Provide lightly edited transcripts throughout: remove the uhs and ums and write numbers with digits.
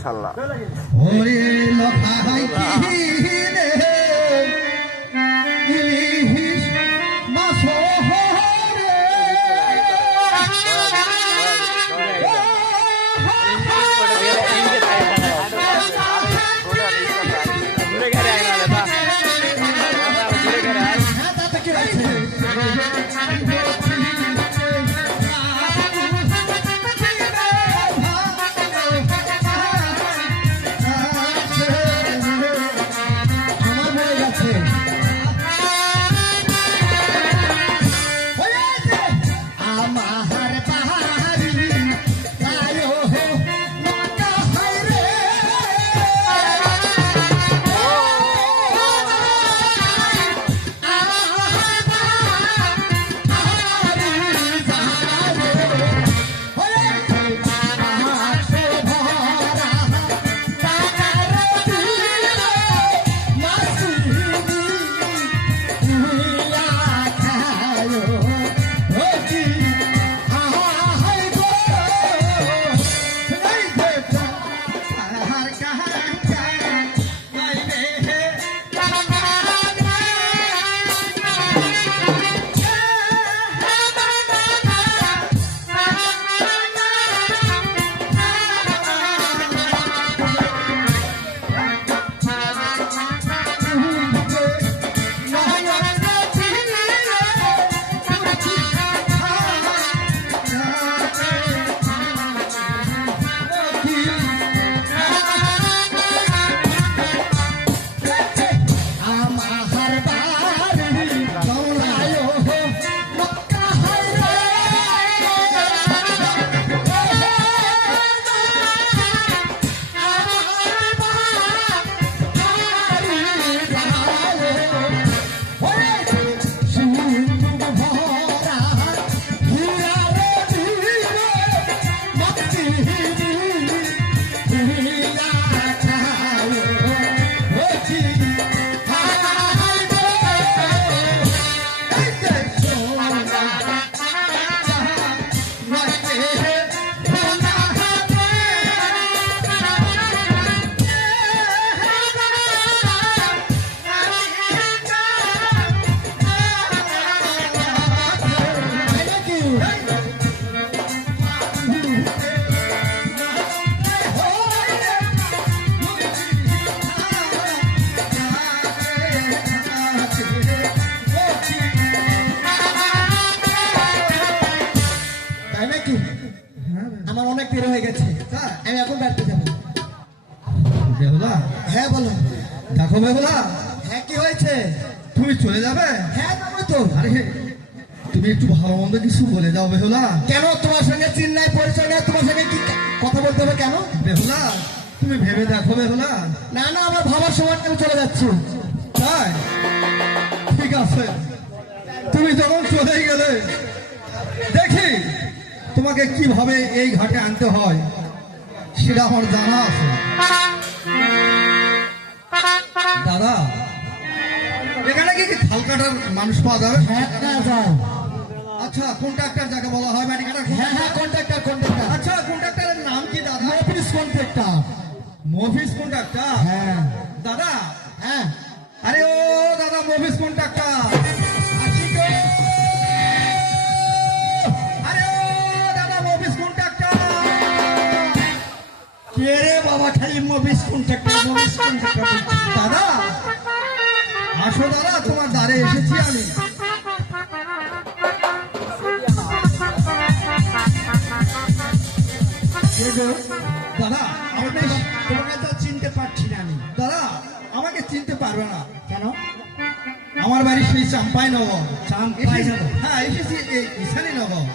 মাশাআল্লাহ। ওরে লখাই কি রে ইলিশ মাছ রে আমার অনেক দেরি হয়ে গেছে, আমি এখন বাড়িতে যাবো। বেহুলা, হ্যাঁ বলো। দেখো বেহুলা, হ্যাঁ কি হয়েছে? তুমি চলে যাবে? হ্যাঁ যাবো তো। আরে তুমি একটু ভালো মন্দ কিছু বলে যাও বেহুলা। কেন? তোমার সঙ্গে চিন নাই, পরিচয় নাই, তোমার সঙ্গে কি কথা বলতে হবে কেন? বেহুলা তুমি ভেবে দেখো বেহুলা। না না, আমার ভাবার সময় আমি চলে যাচ্ছি। তাই ঠিক আছে, তুমি যখন চলেই গেলে দেখি তোমাকে কিভাবে এই ঘাটে আনতে হয় সেটা আমার জানা আছে। দাদা, এখানে কি খাল কাটার মানুষ পাওয়া যাবে? হ্যাঁ যায়। আচ্ছা, কন্ট্রাক্টর যাকে বলা হয় মাটি কাটার? হ্যাঁ হ্যাঁ, কন্ট্রাক্টর কন্ট্রাক্টর। আচ্ছা, কন্ট্রাক্টরের নাম কি দাদা? মফিস কন্ট্রাক্টর। মফিস কন্ট্রাক্টর? হ্যাঁ দাদা। হ্যাঁ, আরে ও দাদা, মফিস কন্ট্রাক্টর। বাবা খালি মফিস কন্ট্রাক্টর, মফিস কন্ট্রাক্টর। দাদা আসো দাদা, তোমার দ্বারে এসেছি আমি। দাদা তোমাকে তো চিনতে পারছি না আমি। দাদা আমাকে চিনতে পারবে না কেন? আমার বাড়ি সেই চাম্পাই নগর। চাম্পাই নগর? হ্যাঁ, এসেছি এই ঈশানী নগর।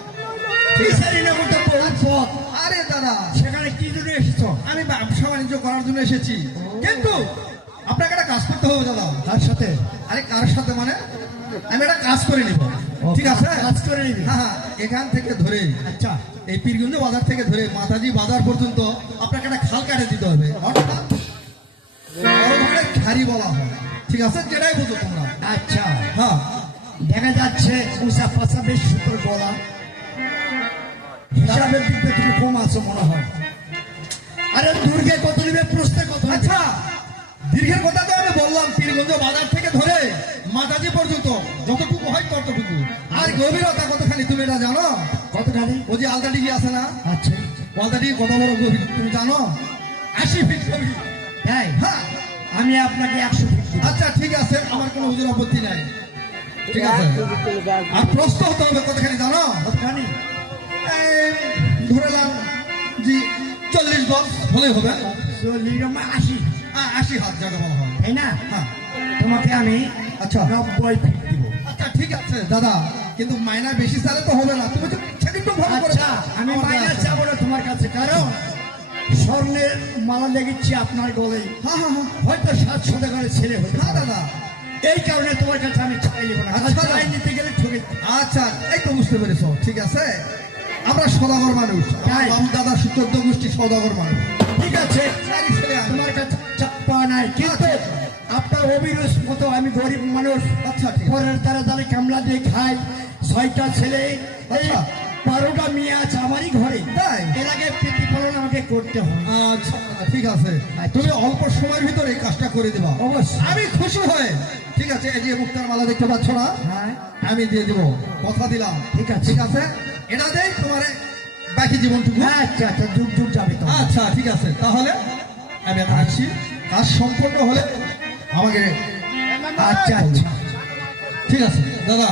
ঈশানী নগর তো পড়ার পথ। আরে দাদা, সেখানে কি জন্য এসেছো? আমি ব্যবসা বাণিজ্য করার জন্য এসেছি, কিন্তু আপনাকে একটা কাজ করতে হবে দাদা। কার সাথে? আরে কার সাথে মানে, আমি একটা কাজ করে নিব। ঠিক আছে, কাজ করে নিবি? হ্যাঁ, এখান থেকে ধরে, আচ্ছা এই পীরগঞ্জ বাজার থেকে ধরে মাতাজি বাজার পর্যন্ত আপনাকে একটা খাল কাটে দিতে হবে। অর্থাৎ খারি বলা হয়। ঠিক আছে, যেটাই বুঝো তোমরা। আচ্ছা হ্যাঁ, দেখা যাচ্ছে উষা পাশা বেশ সুন্দর গলা, হিসাবের দিকে তুমি কম আছো মনে হয়। আরে দুর্গে কত নিবে, প্রশ্নে কত নিবে? আচ্ছা দীর্ঘের কথা তো আমি বললাম, পীরগঞ্জ বাজার থেকে ধরে মাতাজি পর্যন্ত যতটুকু হয় ততটুকু। আর গভীরতা কতখানি তুমি এটা জানো? কতখানি? ওই যে আলতা ডিগি আছে না, আচ্ছা আলতা ডিগি কত বড় গভীর তুমি জানো? 80 ফিট গভীর। তাই হ্যাঁ আমি আপনাকে 100 ফিট দিব। আচ্ছা ঠিক আছে, আমার কোনো হুজুর আপত্তি নাই। ঠিক আছে, আর প্রশ্ন হতে হবে কতখানি জানো? কতখানি? এই ধরেলাম জি 40 গজ হলে হবে। 80, 80 হাত যাকে বলা হয়। তাই না? হ্যাঁ তোমাকে আমি আচ্ছা 90 ফিট দিব। আচ্ছা ঠিক আছে দাদা, কিন্তু মাইনা বেশি চালে তো হবে না। তুমি তো সেদিন ভালো করে আচ্ছা আমি মাইনা চাবো না তোমার কাছে, কারণ স্বর্ণের মালা লেগেছি আপনার গলে, হ্যাঁ হ্যাঁ হ্যাঁ হয়তো 700 টাকার ছেলে হতে হ্যাঁ পারে। দাদা। এই কারণে তোমার কাছে আমি ছাই নেব না। আচ্ছা, ছাই নিতে গেলে ঠকে যাবো। আচ্ছা এই তো বুঝতে পেরেছো। ঠিক আছে, আমরা সদাগর মানুষ, তাই? আমার দাদা 14 গোষ্ঠী সদাগর মানুষ। ঠিক আছে, চারি ছেলে আমি। তোমার কাছে চাপ্পা নাই, কিন্তু আপনার অভিরুষ মতো আমি গরিব মানুষ, আচ্ছা ঠিক আছে। পরের দ্বারা দ্বারা কামলা দিয়ে খাই, 6টা ছেলে, এই আচ্ছা। 12টা মেয়ে আছে আমারই ঘরে। তাই? এর আগে প্রতিফলন আমাকে করতে হয়। আচ্ছা ঠিক আছে, তুমি অল্প সময়ের ভিতরে এই কাজটা করে দেবা। অবশ্যই। আমি খুশি হয়ে, ঠিক আছে, এই যে মুক্তার মালা দেখতে পাচ্ছ না, হ্যাঁ আমি দিয়ে দিব, কথা দিলাম। ঠিক আছে। ঠিক আছে, এটা দেই তোমার বাকি জীবনটুকু। আচ্ছা আচ্ছা, যুগ যুগ যাবে তো। আচ্ছা ঠিক আছে, তাহলে আমি এখন আসছি। কাজ সম্পন্ন হলে আমাকে আচ্ছা আচ্ছা। ঠিক আছে দাদা।